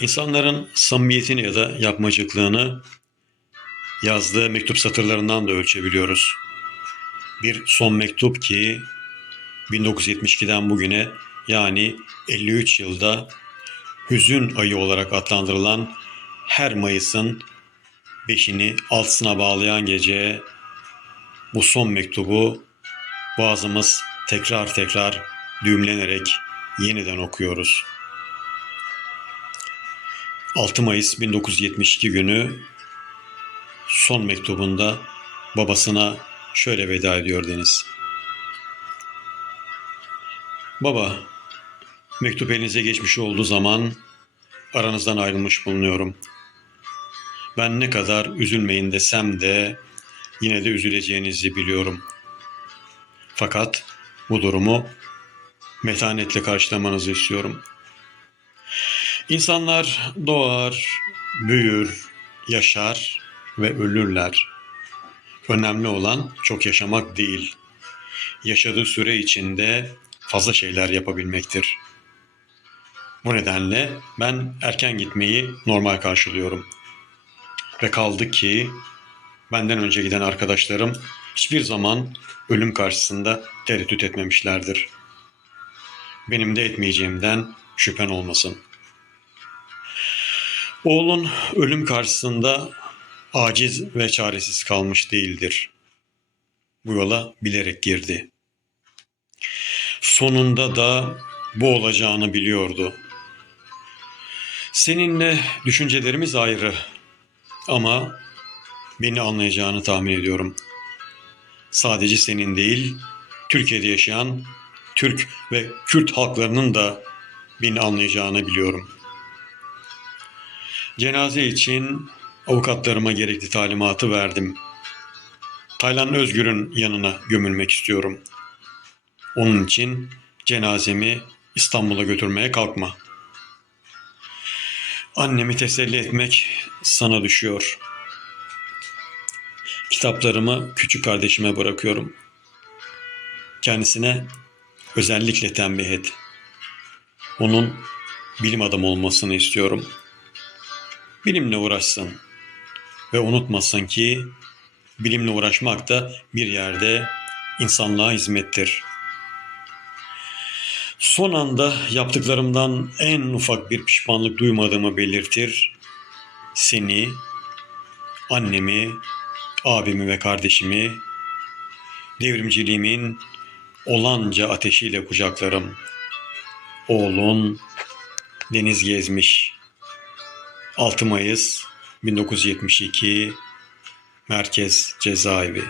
İnsanların samimiyetini ya da yapmacıklığını yazdığı mektup satırlarından da ölçebiliyoruz. Bir son mektup ki 1972'den bugüne yani 53 yılda hüzün ayı olarak adlandırılan her Mayıs'ın beşini altısına bağlayan gece bu son mektubu boğazımız tekrar tekrar düğümlenerek yeniden okuyoruz. 6 Mayıs 1972 günü son mektubunda babasına şöyle veda ediyor Deniz. Baba, mektup elinize geçmiş olduğu zaman aranızdan ayrılmış bulunuyorum. Ben ne kadar üzülmeyin desem de yine de üzüleceğinizi biliyorum. Fakat bu durumu metanetle karşılamanızı istiyorum. İnsanlar doğar, büyür, yaşar ve ölürler. Önemli olan çok yaşamak değil. Yaşadığı süre içinde fazla şeyler yapabilmektir. Bu nedenle ben erken gitmeyi normal karşılıyorum. Ve kaldı ki benden önce giden arkadaşlarım hiçbir zaman ölüm karşısında tereddüt etmemişlerdir. Benim de etmeyeceğimden şüphen olmasın. Oğlun ölüm karşısında aciz ve çaresiz kalmış değildir. Bu yola bilerek girdi. Sonunda da bu olacağını biliyordu. Seninle düşüncelerimiz ayrı ama beni anlayacağını tahmin ediyorum. Sadece senin değil, Türkiye'de yaşayan Türk ve Kürt halklarının da beni anlayacağını biliyorum. Cenaze için avukatlarıma gerekli talimatı verdim. Taylan Özgür'ün yanına gömülmek istiyorum. Onun için cenazemi İstanbul'a götürmeye kalkma. Annemi teselli etmek sana düşüyor. Kitaplarımı küçük kardeşime bırakıyorum. Kendisine özellikle tembih et. Onun bilim adamı olmasını istiyorum. Bilimle uğraşsın ve unutmasın ki bilimle uğraşmak da bir yerde insanlığa hizmettir. Son anda yaptıklarımdan en ufak bir pişmanlık duymadığımı belirtir. Seni, annemi, abimi ve kardeşimi devrimciliğimin olanca ateşiyle kucaklarım. Oğlun Deniz Gezmiş 6 Mayıs 1972 Merkez Cezaevi